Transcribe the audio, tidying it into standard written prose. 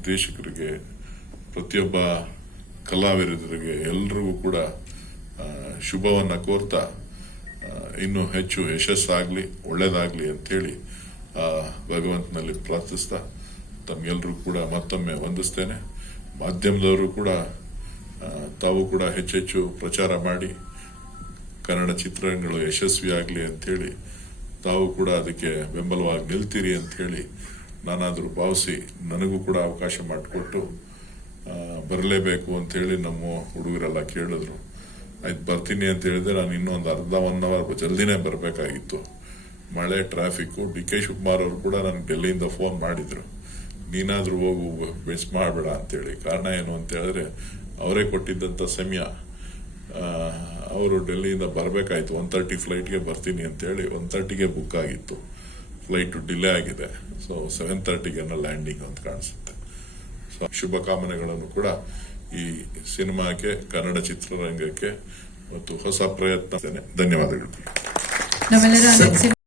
ನಿರ್ದೇಶಕರಿಗೆ, ಪ್ರತಿಯೊಬ್ಬ ಕಲಾವಿದರಿಗೆ ಎಲ್ರಿಗೂ ಕೂಡ ಶುಭವನ್ನ ಕೋರ್ತಾ ಇನ್ನೂ ಹೆಚ್ಚು ಯಶಸ್ಸಾಗ್ಲಿ, ಒಳ್ಳೇದಾಗ್ಲಿ ಅಂತೇಳಿ ಭಗವಂತನಲ್ಲಿ ಪ್ರಾರ್ಥಿಸ್ತಾ ತಮ್ಗೆಲ್ರಿಗೂ ಕೂಡ ಮತ್ತೊಮ್ಮೆ ವಂದಿಸ್ತೇನೆ. ಮಾಧ್ಯಮದವರು ಕೂಡ ತಾವು ಕೂಡ ಹೆಚ್ಚೆಚ್ಚು ಪ್ರಚಾರ ಮಾಡಿ ಕನ್ನಡ ಚಿತ್ರಗಳು ಯಶಸ್ವಿಯಾಗಲಿ ಅಂಥೇಳಿ ತಾವು ಕೂಡ ಅದಕ್ಕೆ ಬೆಂಬಲವಾಗಿ ನಿಲ್ತೀರಿ ಅಂಥೇಳಿ ನಾನಾದರೂ ಭಾವಿಸಿ ನನಗೂ ಕೂಡ ಅವಕಾಶ ಮಾಡಿಕೊಟ್ಟು ಬರಲೇಬೇಕು ಅಂಥೇಳಿ ನಮ್ಮ ಹುಡುಗರೆಲ್ಲ ಕೇಳಿದ್ರು. ಆಯ್ತು ಬರ್ತೀನಿ ಅಂತ ಹೇಳಿದ್ರೆ ನಾನು ಇನ್ನೊಂದು ಅರ್ಧ 1 ಅವರ್ ಜಲ್ದಿನೇ ಬರಬೇಕಾಗಿತ್ತು. ಮಳೆ, ಟ್ರಾಫಿಕ್ಕು. ಡಿ.ಕೆ. ಶಿವಕುಮಾರ್ ಅವರು ಕೂಡ ನನಗೆ ಡೆಲ್ಲಿಯಿಂದ ಫೋನ್ ಮಾಡಿದ್ರು, ನೀನಾದ್ರೂ ಹೋಗು, ಮಿಸ್ ಮಾಡಬೇಡ ಅಂತೇಳಿ. ಕಾರಣ ಏನು ಅಂತ ಹೇಳಿದ್ರೆ ಅವರೇ ಕೊಟ್ಟಿದ್ದಂಥ ಸಮಯ. ಅವರು ಡೆಲ್ಲಿಯಿಂದ ಬರಬೇಕಾಯ್ತು. 1:30 ಫ್ಲೈಟ್ಗೆ ಬರ್ತೀನಿ ಅಂತೇಳಿ 1:30ಗೆ ಬುಕ್ ಆಗಿತ್ತು. ಫ್ಲೈಟ್ ಡಿಲೇ ಆಗಿದೆ. ಸೊ 7:30ಗೆ ಲ್ಯಾಂಡಿಂಗ್ ಅಂತ ಕಾಣಿಸುತ್ತೆ. ಸೊ ಶುಭಕಾಮನೆಗಳನ್ನು ಕೂಡ ಈ ಸಿನಿಮಾಕ್ಕೆ, ಕನ್ನಡ ಚಿತ್ರರಂಗಕ್ಕೆ ಮತ್ತು ಹೊಸ ಪ್ರಯತ್ನ. ಧನ್ಯವಾದಗಳು.